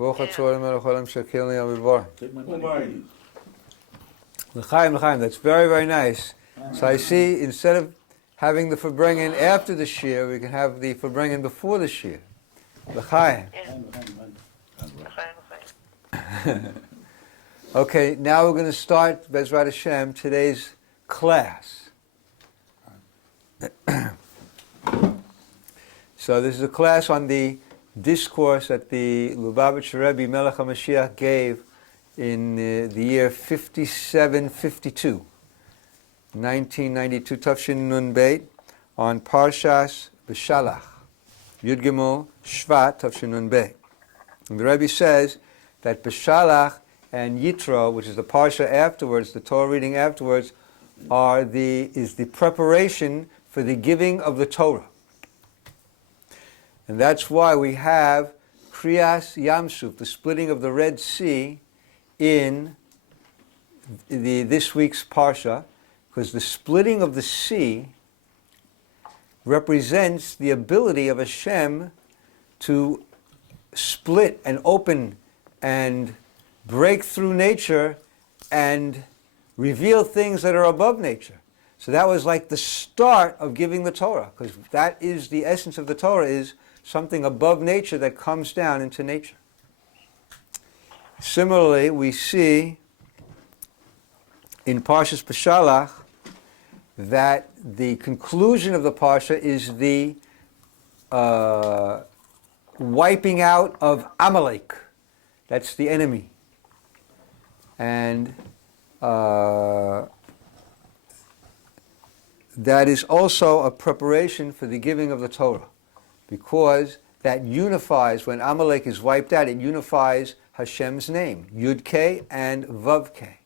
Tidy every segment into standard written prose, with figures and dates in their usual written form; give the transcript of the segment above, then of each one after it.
L'chaim, that's very, very nice. So I see, instead of having the Farbrengen after the Shir, we can have the Farbrengen before the Shir. L'chaim. Okay, now we're going to start, Bezrat Hashem, today's class. So this is a class on the discourse that the Lubavitcher Rebbe Melech HaMashiach gave in the year 5752, 1992, Tafshin Nun Beit, on Parshas B'Shalach, Yud Gimel Shvat, Tafshin Nun Beit. And the Rebbe says that B'Shalach and Yitro, which is the Parsha afterwards, the Torah reading afterwards, is the preparation for the giving of the Torah. And that's why we have Kriyas Yamsuf, the splitting of the Red Sea, in this week's Parsha, because the splitting of the sea represents the ability of Hashem to split and open and break through nature and reveal things that are above nature. So that was like the start of giving the Torah, because that is the essence of the Torah, is something above nature that comes down into nature. Similarly, we see in Parshas B'Shalach that the conclusion of the Parsha is the wiping out of Amalek. That's the enemy. And that is also a preparation for the giving of the Torah, because that unifies, when Amalek is wiped out, it unifies Hashem's name, Yud-K and Vav-K.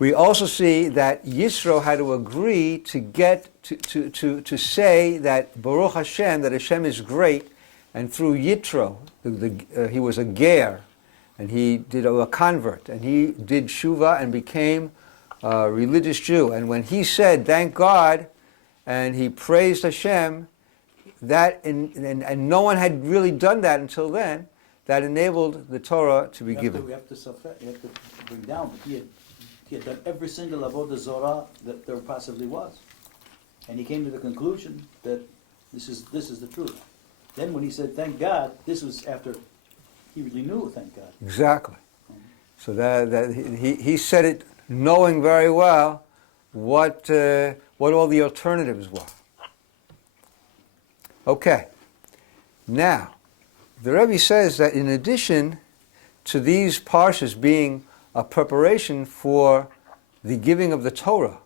We also see that Yisro had to agree to get to say that Baruch Hashem, that Hashem is great, and through Yitro, he was a ger, and he did a convert, and he did Shuvah and became a religious Jew. And when he said, thank God, and he praised Hashem, and no one had really done that until then, that enabled the Torah to be given. You have to bring down, but he had done every single avodah zorah that there possibly was. And he came to the conclusion that this is the truth. Then when he said, thank God, this was after he really knew, thank God. Exactly. So that he said it knowing very well what all the alternatives were. Okay. Now, the Rebbe says that in addition to these parshas being a preparation for the giving of the Torah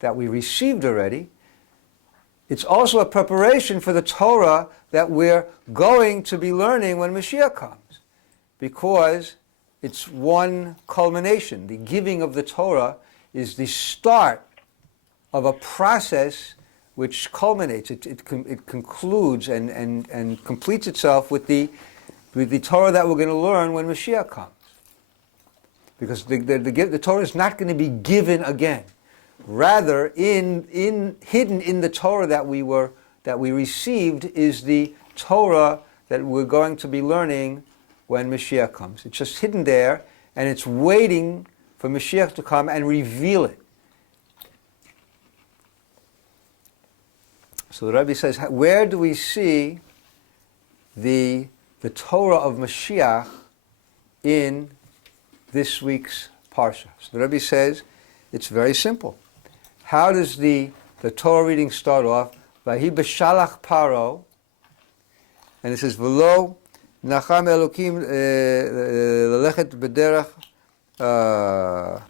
that we received already, it's also a preparation for the Torah that we're going to be learning when Moshiach comes, because it's one culmination. The giving of the Torah is the start of a process which culminates, it concludes and completes itself with the Torah that we're going to learn when Moshiach comes. Because the Torah is not going to be given again. Rather, hidden in the Torah that we received is the Torah that we're going to be learning when Mashiach comes. It's just hidden there, and it's waiting for Mashiach to come and reveal it. So the Rebbe says, where do we see the Torah of Mashiach in this week's Parsha? So the Rebbe says, it's very simple. How does the Torah reading start off? Vahi b'shalach paro, and it says, V'lo nacham elokim lelechet b'derech, V'lo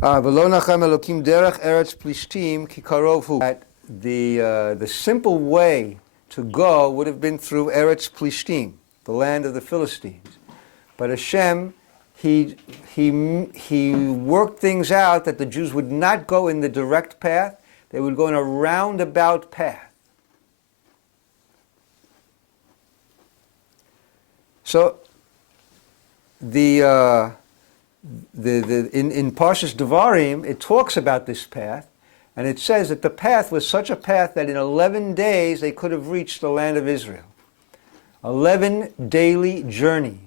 nacham elokim derech eretz plishtim ki karov hu. That the simple way to go would have been through Eretz Plishtim, the land of the Philistines. But Hashem, he worked things out that the Jews would not go in the direct path, they would go in a roundabout path. So in Parshas Devarim, it talks about this path, and it says that the path was such a path that in 11 days they could have reached the land of Israel. 11 daily journeys.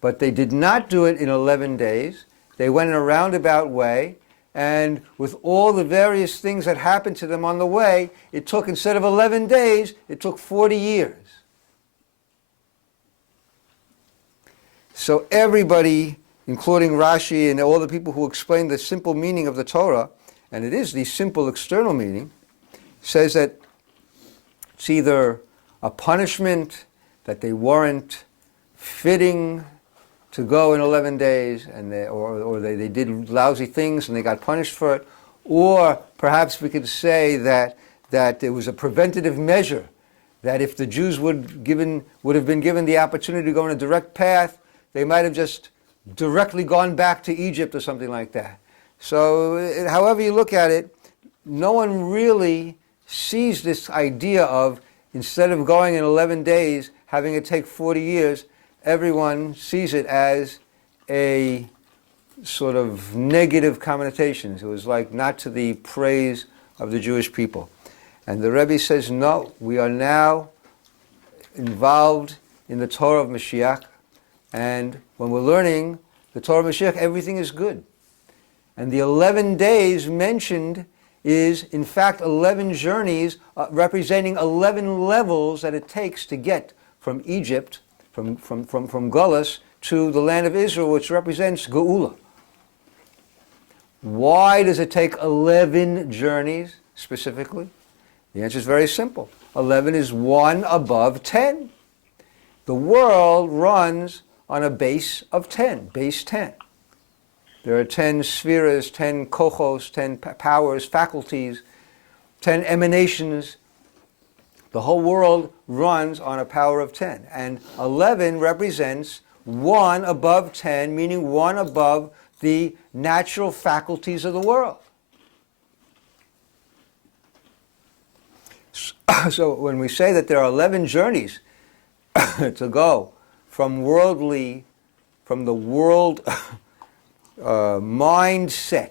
But they did not do it in 11 days. They went in a roundabout way, and with all the various things that happened to them on the way, it took, instead of 11 days, it took 40 years. So everybody, including Rashi and all the people who explain the simple meaning of the Torah, and it is the simple external meaning, says that it's either a punishment, that they weren't fitting to go in 11 days, and they did lousy things and they got punished for it, or perhaps we could say that it was a preventative measure, that if the Jews would have been given the opportunity to go in a direct path, they might have just directly gone back to Egypt or something like that. So however you look at it, no one really sees this idea of, instead of going in 11 days, having it take 40 years, everyone sees it as a sort of negative connotation. It was like not to the praise of the Jewish people. And the Rebbe says, no, we are now involved in the Torah of Moshiach, and when we're learning the Torah of Moshiach, everything is good. And the 11 days mentioned is, in fact, 11 journeys representing 11 levels that it takes to get from Egypt, from Gullus, to the land of Israel, which represents Geula. Why does it take 11 journeys specifically? The answer is very simple. 11 is 1 above 10. The world runs on a base of 10, base 10. There are 10 spheres, 10 kochos, 10 powers, faculties, 10 emanations. The whole world runs on a power of 10. And 11 represents 1 above 10, meaning 1 above the natural faculties of the world. So when we say that there are 11 journeys to go from the world mindset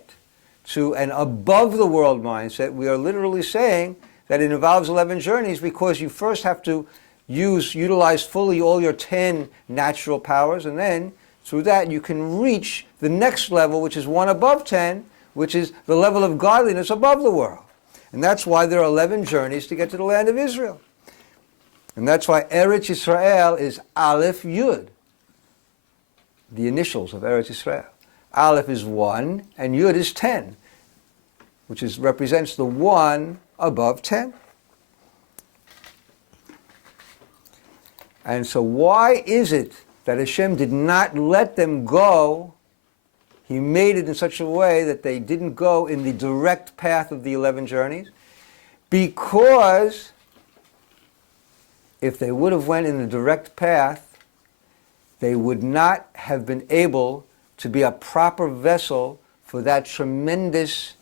to an above the world mindset, we are literally saying that it involves 11 journeys, because you first have to utilize fully all your 10 natural powers, and then through that you can reach the next level, which is 1 above 10, which is the level of godliness above the world. And that's why there are 11 journeys to get to the land of Israel. And that's why Eretz Yisrael is Aleph Yud, the initials of Eretz Yisrael. Aleph is 1 and Yud is 10, which represents the 1 above 10. And so why is it that Hashem did not let them go? He made it in such a way that they didn't go in the direct path of the 11 journeys, because if they would have went in the direct path, they would not have been able to be a proper vessel for that tremendous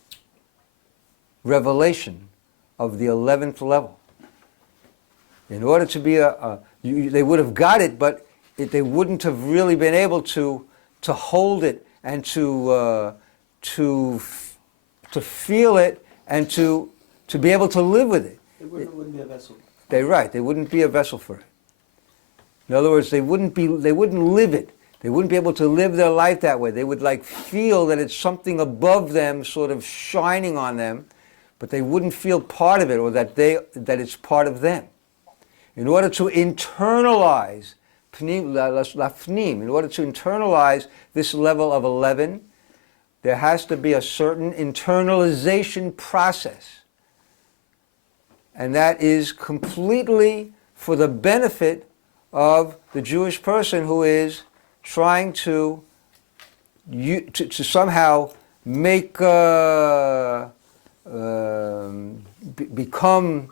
revelation of the 11th level. In order to be they would have got it, but they wouldn't have really been able to hold it and to feel it and to be able to live with it. It wouldn't be a vessel. They're right. They wouldn't be a vessel for it. In other words, they wouldn't live it. They wouldn't be able to live their life that way. They would feel that it's something above them, sort of shining on them, but they wouldn't feel part of it, or that it's part of them. In order to internalize in order to internalize this level of 11, there has to be a certain internalization process. And that is completely for the benefit of the Jewish person who is trying to somehow make become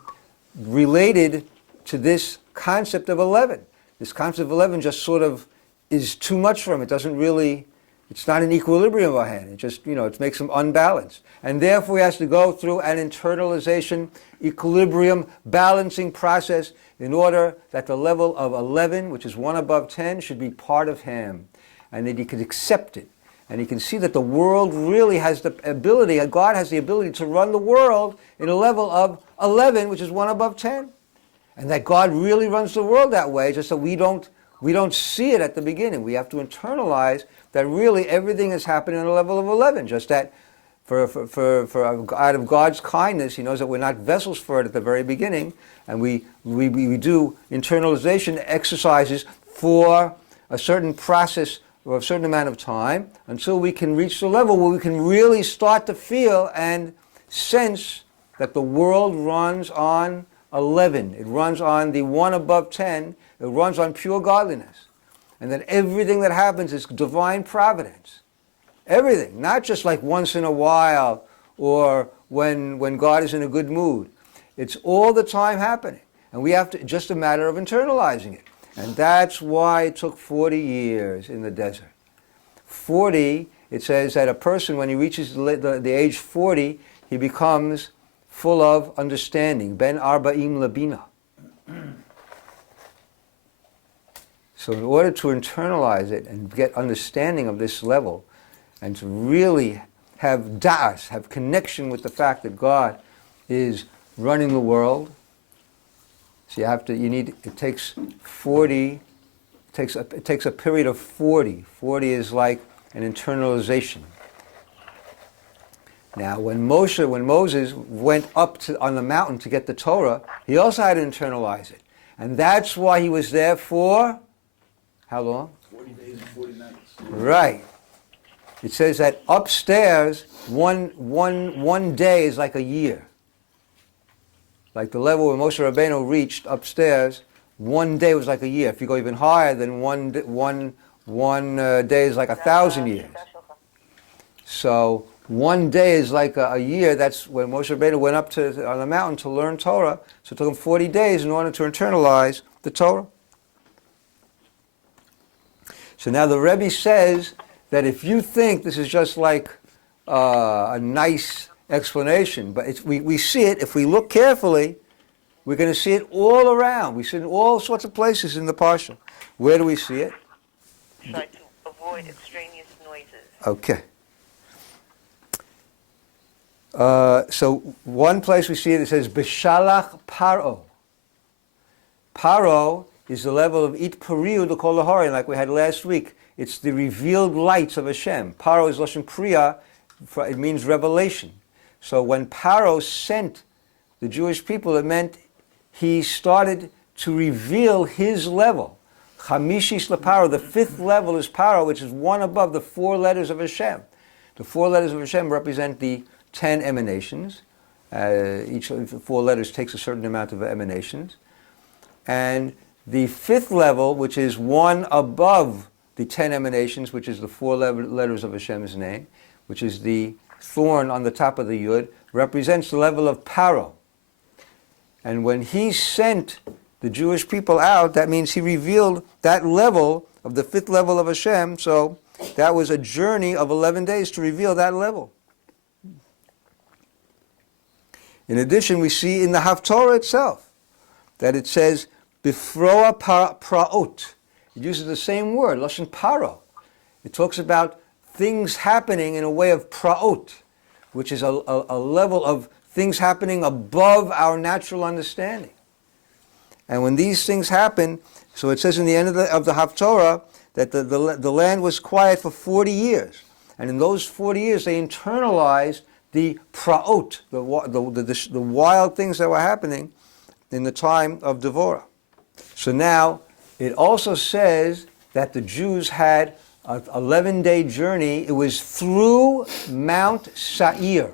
related to this concept of 11. This concept of 11 just sort of is too much for him. It doesn't really, it's not in equilibrium with him. It just, it makes him unbalanced. And therefore he has to go through an internalization, equilibrium, balancing process in order that the level of 11, which is 1 above 10, should be part of him. And that he can accept it. And he can see that the world really has the ability, God has the ability to run the world in a level of 11, which is 1 above 10. And that God really runs the world that way, just that we don't see it at the beginning. We have to internalize that really everything is happening on a level of 11, just that for out of God's kindness, He knows that we're not vessels for it at the very beginning, and we do internalization exercises for a certain process or a certain amount of time until we can reach the level where we can really start to feel and sense that the world runs on 11. It runs on the one above 10. It runs on pure godliness. And that everything that happens is divine providence. Everything, not just like once in a while or when God is in a good mood. It's all the time happening. And we have to, just a matter of internalizing it. And that's why it took 40 years in the desert. 40, it says that a person, when he reaches the age 40, he becomes full of understanding. Ben arba'im labina. So in order to internalize it and get understanding of this level, and to really have da'as, have connection with the fact that God is running the world, so it takes 40, it takes a period of 40. 40 is like an internalization. Now, when Moses went up on the mountain to get the Torah, he also had to internalize it. And that's why he was there for, how long? 40 days and 40 nights. Right. It says that upstairs, one day is like a year. Like the level where Moshe Rabbeinu reached upstairs, one day was like a year. If you go even higher, then one day is like 1,000 years. So one day is like a year. That's when Moshe Rabbeinu went up on the mountain to learn Torah. So it took him 40 days in order to internalize the Torah. So now the Rebbe says that if you think this is just like a nice explanation, but we see it, if we look carefully, we're going to see it all around. We see it in all sorts of places in the Parsha. Where do we see it? Try to avoid extraneous noises. Okay. So one place we see it says, Beshalach Paro. Paro is the level of It Pariu the Kol Harin, like we had last week. It's the revealed lights of Hashem. Paro is Lashon Priya, it means revelation. So when Paro sent the Jewish people, it meant he started to reveal his level. Chamishis LeParo, the fifth level is Paro, which is one above the 4 letters of Hashem. The 4 letters of Hashem represent the 10 emanations. Each of the 4 letters takes a certain amount of emanations. And the 5th level, which is one above the 10 emanations, which is the 4 letters of Hashem's name, which is the thorn on the top of the Yud, represents the level of Paro. And when he sent the Jewish people out, that means he revealed that level of the 5th level of Hashem. So that was a journey of 11 days to reveal that level. In addition, we see in the Haftorah itself that it says, Bifroa praot. It uses the same word, Lashon Paro. It talks about things happening in a way of praot, which is a level of things happening above our natural understanding. And when these things happen, so it says in the end of the Haftorah that the land was quiet for 40 years. And in those 40 years, they internalized the praot, the wild things that were happening in the time of Devorah. So now, it also says that the Jews had an 11-day journey. It was through Mount Sa'ir,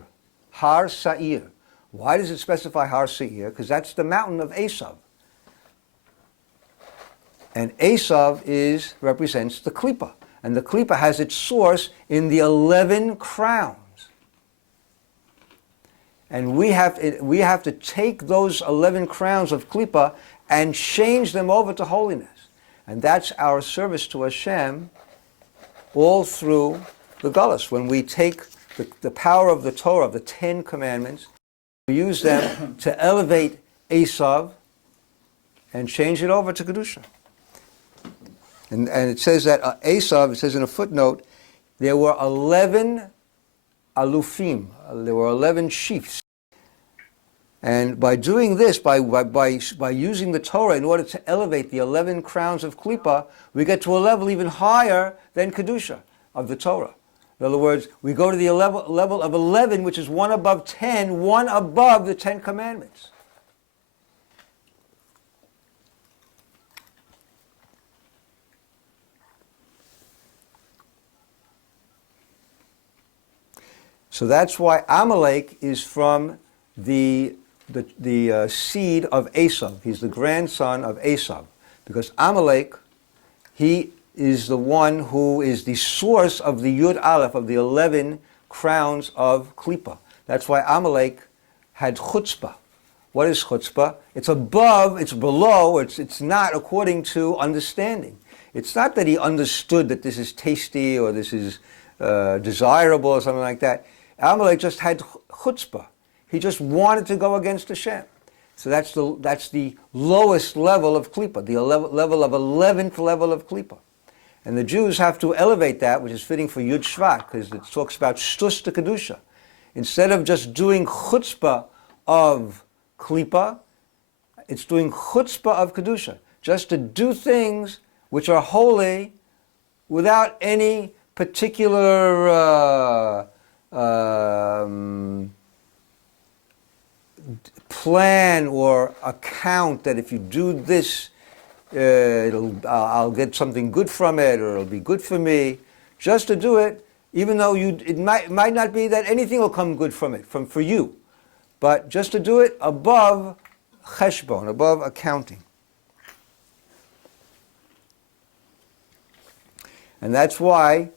Har Sa'ir. Why does it specify Har Sa'ir? Because that's the mountain of Esav. And Esav represents the Klippa. And the Klippa has its source in the 11 crowns. And we have to take those 11 crowns of Klippa and change them over to holiness. And that's our service to Hashem all through the Gullus. When we take the power of the Torah, of the 10 commandments, we use them to elevate Esav and change it over to Kedusha. And it says that Esav, it says in a footnote, there were 11 alufim, there were 11 chiefs. And by doing this, by using the Torah in order to elevate the 11 crowns of Klippa, we get to a level even higher than Kedusha of the Torah. In other words, we go to the level of 11, which is one above 10, one above the 10 Commandments. So that's why Amalek is from the seed of Esau. He's the grandson of Esau. Because Amalek, he is the one who is the source of the Yud Aleph, of the 11 crowns of Klippa. That's why Amalek had chutzpah. What is chutzpah? It's above, it's below, it's not according to understanding. It's not that he understood that this is tasty or this is desirable or something like that. Amalek just had chutzpah. He just wanted to go against Hashem. So that's the lowest level of Klippa, the level of 11th level of Klippa. And the Jews have to elevate that, which is fitting for Yud Shvat, because it talks about shtus to Kedusha. Instead of just doing chutzpah of Klippa, it's doing chutzpah of Kedusha. Just to do things which are holy without any particular plan or account that if you do this, I'll get something good from it, or it'll be good for me. Just to do it, even though it might not be that anything will come good from it, for you, but just to do it above cheshbon, above accounting. And that's why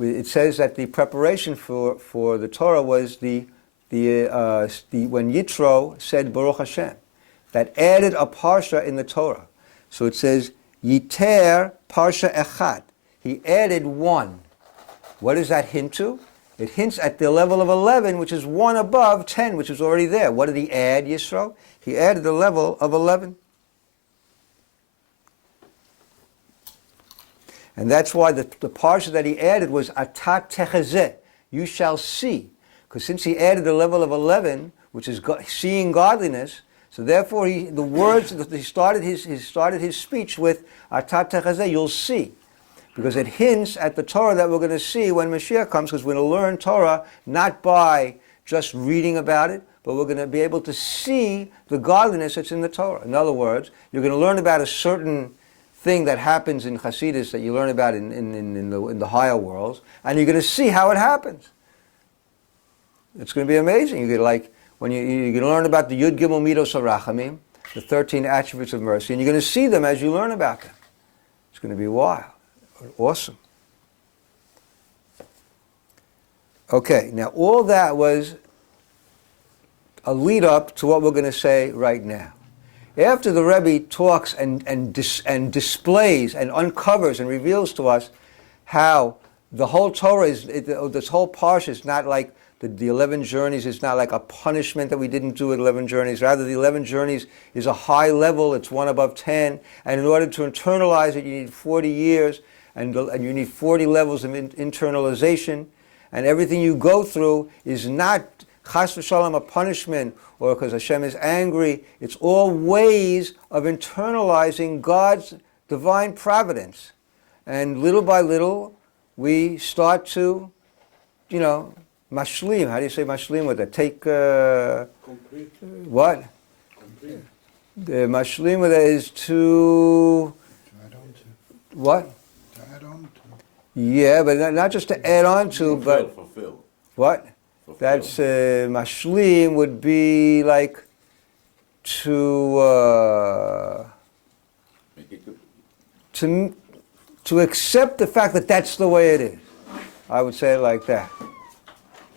it says that the preparation for the Torah was when Yitro said Baruch Hashem, that added a parsha in the Torah. So it says Yiter parsha echad. He added one. What does that hint to? It hints at the level of 11, which is one above 10, which is already there. What did he add, Yisro? He added the level of 11. And that's why the parsha that he added was Atat Techezeh, you shall see. Because since he added the level of 11, which is seeing godliness, so therefore he started his speech with Atat Techezeh, you'll see. Because it hints at the Torah that we're going to see when Moshiach comes, because we're going to learn Torah not by just reading about it, but we're going to be able to see the godliness that's in the Torah. In other words, you're going to learn about a certain thing that happens in Hasidus that you learn about in the higher worlds, and you're going to see how it happens. It's going to be amazing. You're going to learn about the Yud Gimel Midos HaRachamim, the 13 attributes of mercy, and you're going to see them as you learn about them. It's going to be wild. Awesome. Okay, now all that was a lead up to what we're going to say right now. After the Rebbe talks and displays and uncovers and reveals to us how the whole Torah this whole parsha is not like the 11 journeys is not like a punishment that we didn't do at 11 journeys. Rather, the 11 journeys is a high level. It's one above 10. And in order to internalize it, you need 40 years. And you need 40 levels of internalization, and everything you go through is not chas v'shalom a punishment or because Hashem is angry. It's all ways of internalizing God's divine providence, and little by little we start to, mashlim. How do you say mashlim with that? Take Complete. What? Complete. The mashlim with that is to what? Yeah, but not just to add on to, but fulfill. What? Fulfill. That's mashlim would be like to Make it good. to accept the fact that that's the way it is. I would say it like that.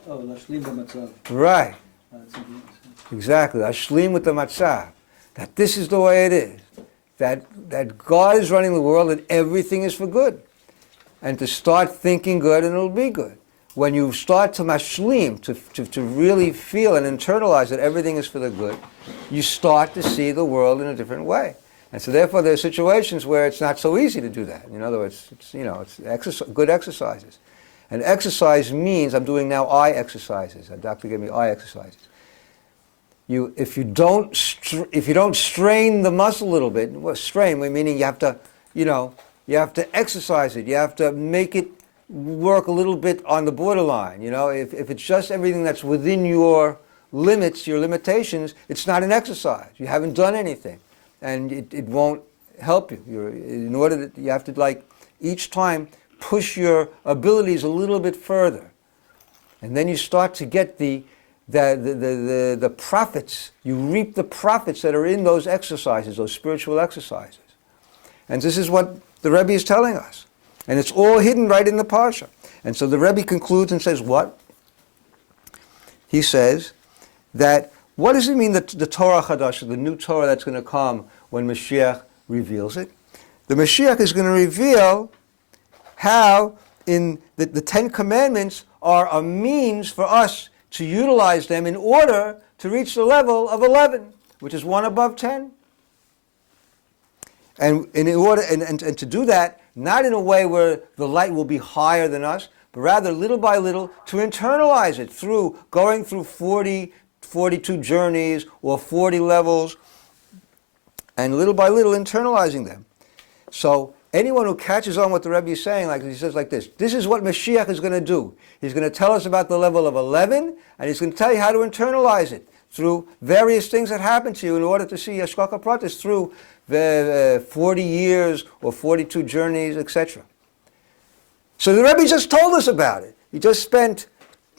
Oh, lashlim b'matzav. Right. Something else. Exactly. Ashlim with the matzah. That this is the way it is. That God is running the world and everything is for good. And to start thinking good and it'll be good. When you start to mashlim, to really feel and internalize that everything is for the good, you start to see the world in a different way. And so therefore there are situations where it's not so easy to do that. In other words, it's good exercises. And exercise means, I'm doing now eye exercises. A doctor gave me eye exercises. if you don't strain the muscle a little bit, well, strain meaning you have to, you have to exercise it. You have to make it work a little bit on the borderline. If it's just everything that's within your limits, your limitations, it's not an exercise. You haven't done anything, and it won't help you. You have to each time push your abilities a little bit further, and then you start to get the profits. You reap the profits that are in those exercises, those spiritual exercises. And this is what the Rebbe is telling us. And it's all hidden right in the Parsha. And so the Rebbe concludes and says what? He says that, what does it mean that the Torah Chadash, the new Torah that's going to come when Moshiach reveals it? The Moshiach is going to reveal how in the Ten Commandments are a means for us to utilize them in order to reach the level of 11, which is one above 10. And in order and to do that, not in a way where the light will be higher than us, but rather little by little to internalize it through going through 42 journeys or 40 levels, and little by little internalizing them. So anyone who catches on what the Rebbe is saying, he says like this is what Mashiach is going to do. He's going to tell us about the level of 11, and he's going to tell you how to internalize it through various things that happen to you in order to see Hashgacha Pratis through the 40 years or 42 journeys, etc. So the Rebbe just told us about it. He just spent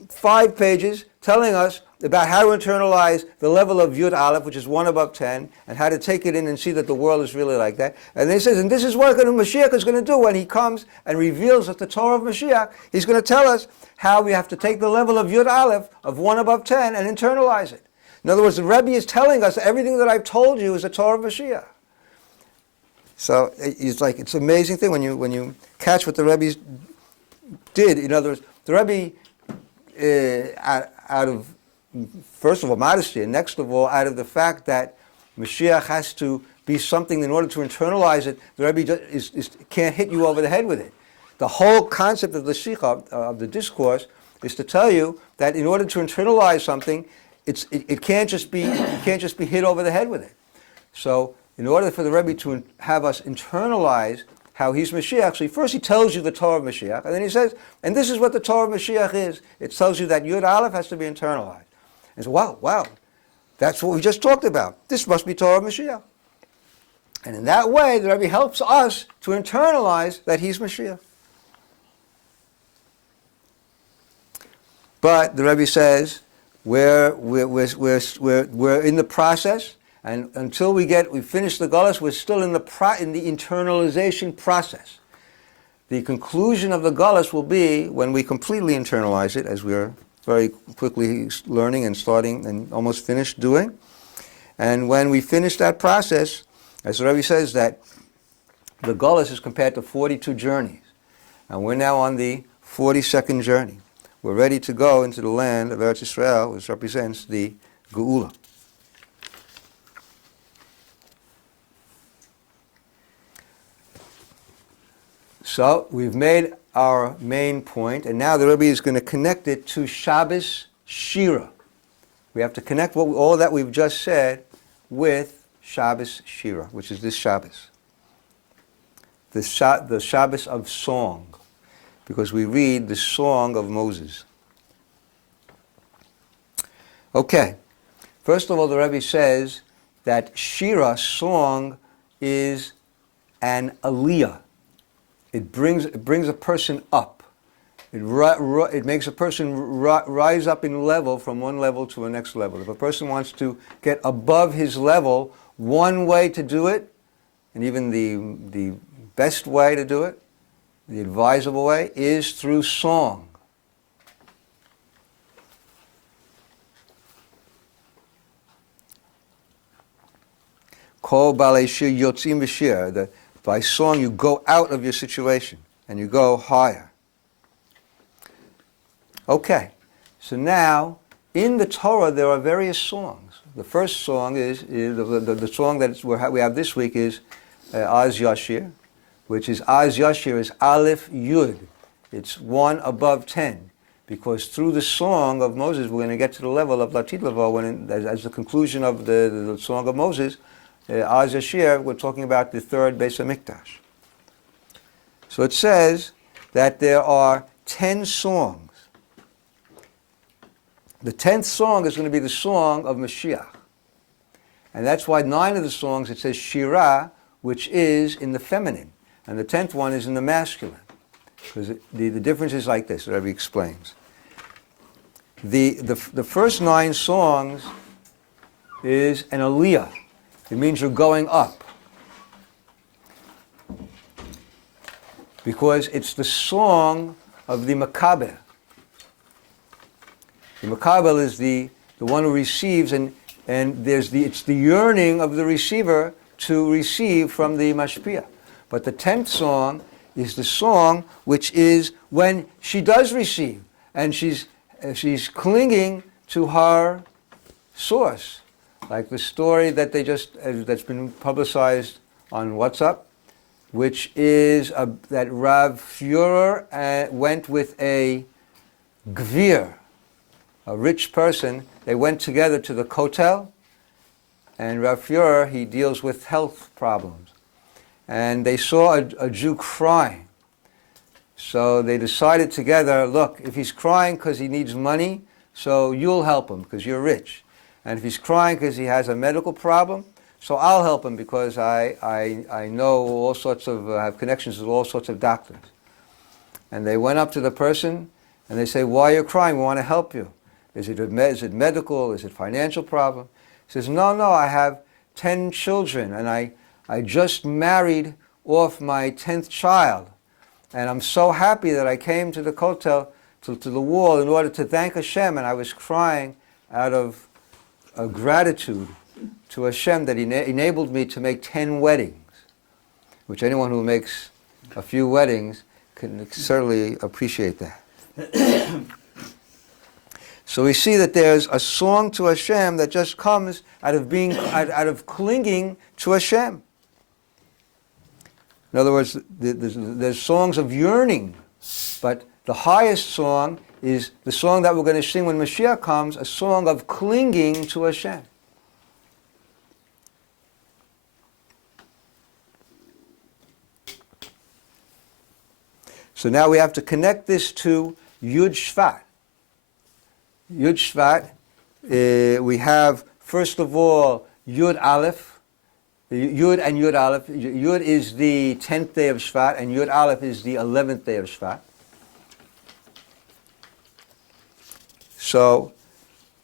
5 pages telling us about how to internalize the level of Yud Aleph, which is 1 above 10, and how to take it in and see that the world is really like that. And then he says, and this is what Mashiach is going to do when he comes and reveals us the Torah of Mashiach. He's going to tell us how we have to take the level of Yud Aleph of 1 above 10 and internalize it. In other words, the Rebbe is telling us everything that I've told you is the Torah of Mashiach. So it's it's an amazing thing when you catch what the Rebbe did. In other words, the Rebbe, out of, first of all, modesty, and next of all, out of the fact that Mashiach has to be something in order to internalize it, the Rebbe can't hit you over the head with it. The whole concept of the Sikha, of the discourse, is to tell you that in order to internalize something, it can't just be hit over the head with it. So in order for the Rebbe to have us internalize how he's Mashiach, so first he tells you the Torah of Mashiach, and then he says, and this is what the Torah of Mashiach is. It tells you that Yud Aleph has to be internalized. And so, wow, that's what we just talked about. This must be Torah of Mashiach. And in that way, the Rebbe helps us to internalize that he's Mashiach. But the Rebbe says, we're in the process, and until we finish the Galus, we're still in the internalization process. The conclusion of the Galus will be when we completely internalize it, as we're very quickly learning and starting and almost finished doing. And when we finish that process, as the Rebbe says, that the Galus is compared to 42 journeys. And we're now on the 42nd journey. We're ready to go into the land of Eretz Yisrael, which represents the Geula. So we've made our main point, and now the Rebbe is going to connect it to Shabbos Shira. We have to connect all that we've just said with Shabbos Shira, which is this Shabbos. The Shabbos of song, because we read the song of Moses. Okay, first of all, the Rebbe says that Shira, song, is an aliyah. It brings a person up. It makes a person rise up in level from one level to a next level. If a person wants to get above his level, one way to do it, and even the best way to do it, the advisable way, is through song. Kol balei shir yotzim b'shir. By song, you go out of your situation and you go higher. Okay, so now in the Torah there are various songs. The first song is the song that we have this week is Az Yashir, which is Az Yashir is Aleph Yud. It's 1 above 10, because through the song of Moses, we're going to get to the level of Latid Lavo, as the conclusion of the song of Moses, Az Yashir, we're talking about the third Beis HaMikdash. So it says that there are 10 songs. The 10th song is going to be the song of Moshiach. And that's why 9 of the songs, it says Shirah, which is in the feminine. And the 10th one is in the masculine. Because the difference is like this, Rebbe explains. The first 9 songs is an aliyah. It means you're going up. Because it's the song of the makabel. The makabel is the one who receives, and it's the yearning of the receiver to receive from the mashpia. But the 10th song is the song which is when she does receive, and she's clinging to her source, like the story that that's been publicized on WhatsApp, which is that Rav Führer went with a gvir, a rich person. They went together to the Kotel, and Rav Führer, he deals with health problems. And they saw a Jew crying. So they decided together, look, if he's crying because he needs money, so you'll help him because you're rich. And if he's crying because he has a medical problem, so I'll help him because I know all sorts of, have connections with all sorts of doctors. And they went up to the person and they say, why are you crying? We want to help you. Is it medical? Is it financial problem? He says, no, I have 10 children and I just married off my 10th child. And I'm so happy that I came to the Kotel, to the wall, in order to thank Hashem. And I was crying out of gratitude to Hashem that He enabled me to make 10 weddings, which anyone who makes a few weddings can certainly appreciate that. So we see that there's a song to Hashem that just comes out of clinging to Hashem. In other words, there's songs of yearning, but the highest song is the song that we're going to sing when Mashiach comes, a song of clinging to Hashem. So now we have to connect this to Yud Shvat. Yud Shvat, we have, first of all, Yud Aleph. Yud and Yud Aleph. Yud is the 10th day of Shvat, and Yud Aleph is the 11th day of Shvat. So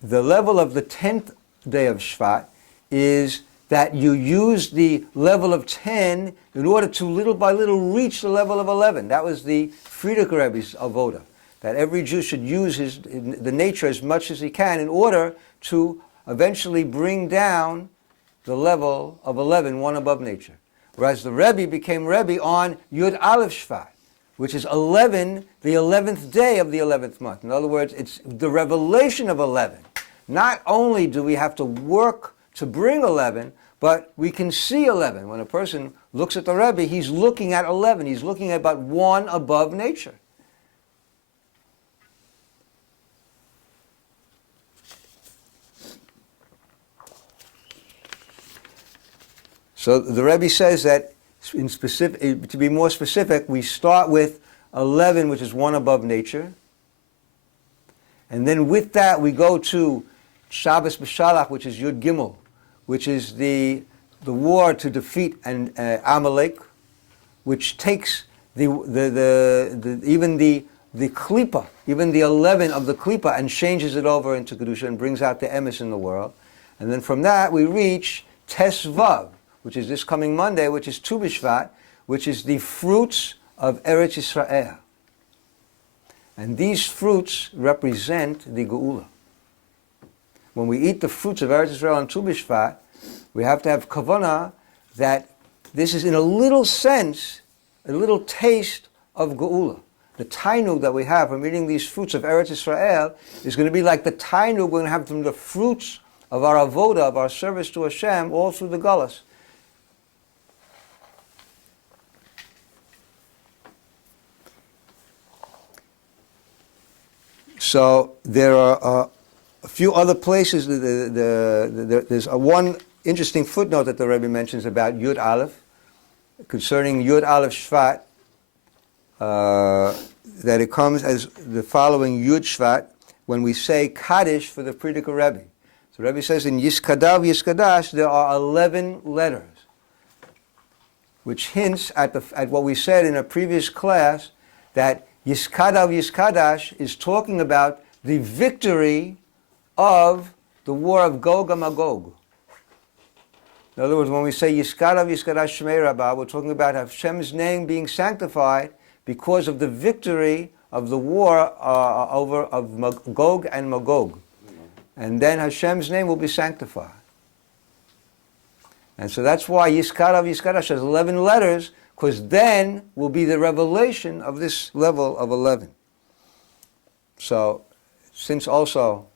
the level of the 10th day of Shvat is that you use the level of 10 in order to little by little reach the level of 11. That was the Frierdiker Rebbe's avoda, that every Jew should use the nature as much as he can in order to eventually bring down the level of 11, one above nature. Whereas the Rebbe became Rebbe on Yud Aleph Shvat, which is 11, the 11th day of the 11th month. In other words, it's the revelation of 11. Not only do we have to work to bring 11, but we can see 11. When a person looks at the Rebbe, he's looking at 11. He's looking at about one above nature. So the Rebbe says that, to be more specific, we start with 11, which is one above nature. And then with that, we go to Shabbos B'Shalach, which is Yud Gimel, which is the war to defeat Amalek, which takes even the Klippa, even the 11 of the Klippa, and changes it over into Kedusha and brings out the Emes in the world. And then from that, we reach Tes Vav, which is this coming Monday, which is Tu B'Shvat, which is the fruits of Eretz Yisrael. And these fruits represent the Geula. When we eat the fruits of Eretz Yisrael on Tu B'Shvat, we have to have kavanah that this is, in a little sense, a little taste of Geula. The tainug that we have from eating these fruits of Eretz Yisrael is going to be like the tainug we're going to have from the fruits of our avoda, of our service to Hashem, all through the Galus. So there are a few other places. There's one interesting footnote that the Rebbe mentions about Yud Aleph, concerning Yud Aleph Shvat, that it comes as the following Yud Shvat when we say Kaddish for the Frierdiker Rebbe. So the Rebbe says in Yiskadav Yiskadash there are 11 letters, which hints at what we said in a previous class, that Yiskadav Yiskadash is talking about the victory of the war of Gog and Magog. In other words, when we say Yiskadav Yiskadash Shmei Rabbah, we're talking about Hashem's name being sanctified because of the victory of the war of Gog and Magog. And then Hashem's name will be sanctified. And so that's why Yiskadav Yiskadash has 11 letters, because then will be the revelation of this level of 11. So, since also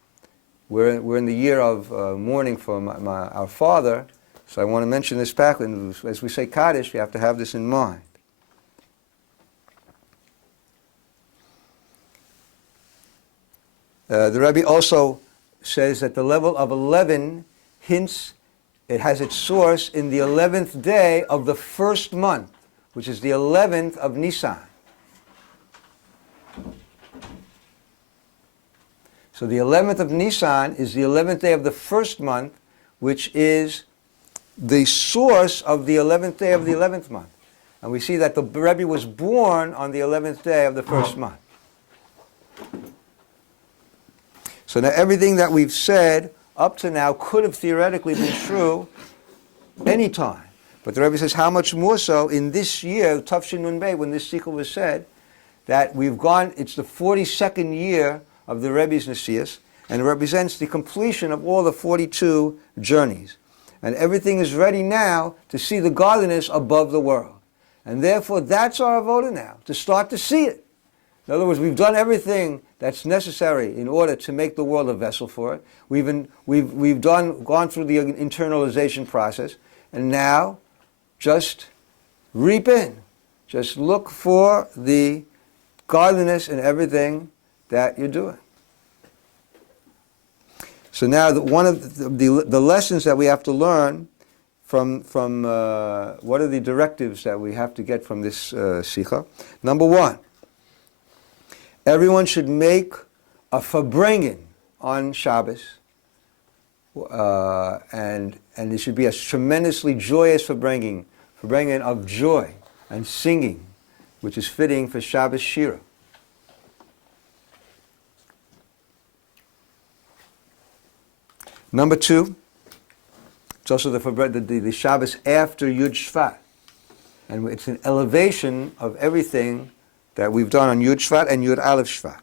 we're in the year of mourning for our father, so I want to mention this back. As we say Kaddish, we have to have this in mind. The Rebbe also says that the level of 11 hints, it has its source in the 11th day of the first month, which is the 11th of Nisan. So the 11th of Nisan is the 11th day of the first month, which is the source of the 11th day of the 11th month. And we see that the Rebbe was born on the 11th day of the first month. So now everything that we've said up to now could have theoretically been true any time. But the Rebbe says how much more so in this year, Tafshin Nun Bey, when this sikha was said, that we've gone, it's the 42nd year of the Rebbe's Nesius, and it represents the completion of all the 42 journeys. And everything is ready now to see the godliness above the world. And therefore, that's our avoda now, to start to see it. In other words, we've done everything that's necessary in order to make the world a vessel for it. We've gone through the internalization process, and now just reap in. Just look for the godliness in everything that you're doing. So now one of the lessons that we have to learn from what are the directives that we have to get from this sikha? Number one, everyone should make a farbrengen on Shabbos, and it should be a tremendously joyous farbrengen of joy and singing, which is fitting for Shabbos Shira. Number two, it's also the Shabbos after Yud Shvat, and it's an elevation of everything that we've done on Yud Shvat and Yud Aleph Shvat.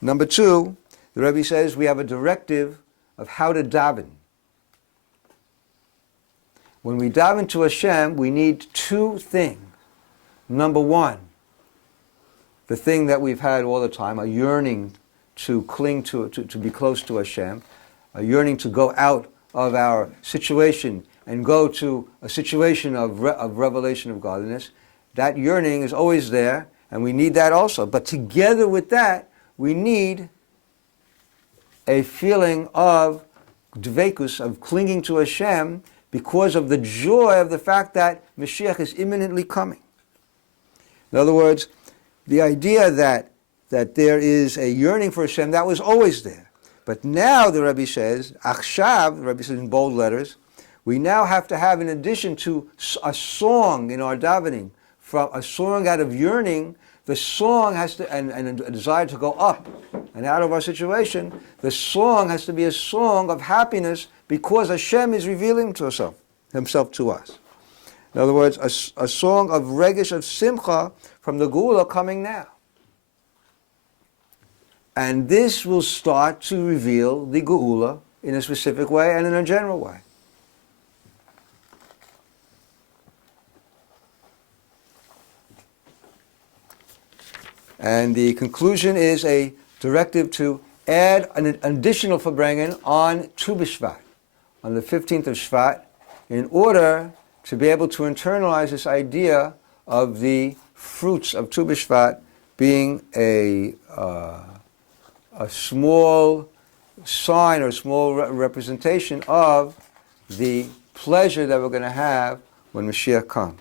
Number two, the Rebbe says we have a directive of how to daven. When we daven to Hashem, we need two things. Number one, the thing that we've had all the time, a yearning to cling to be close to Hashem, a yearning to go out of our situation and go to a situation of revelation of godliness. That yearning is always there, and we need that also. But together with that, we need a feeling of dveikus, of clinging to Hashem, because of the joy of the fact that Moshiach is imminently coming. In other words, the idea that there is a yearning for Hashem, that was always there. But now the Rebbe says, Achshav, the Rebbe says in bold letters, we now have to have, in addition to a song in our davening, from a song out of yearning, the song has to, and a desire to go up and out of our situation, the song has to be a song of happiness because Hashem is revealing himself to us. In other words, a song of regish, of simcha from the Geula coming now. And this will start to reveal the Geula in a specific way and in a general way. And the conclusion is a directive to add an additional farbrengen on Tu B'Shvat, on the 15th of Shvat, in order to be able to internalize this idea of the fruits of Tu B'Shvat being a a small sign or small representation of the pleasure that we're going to have when Mashiach comes.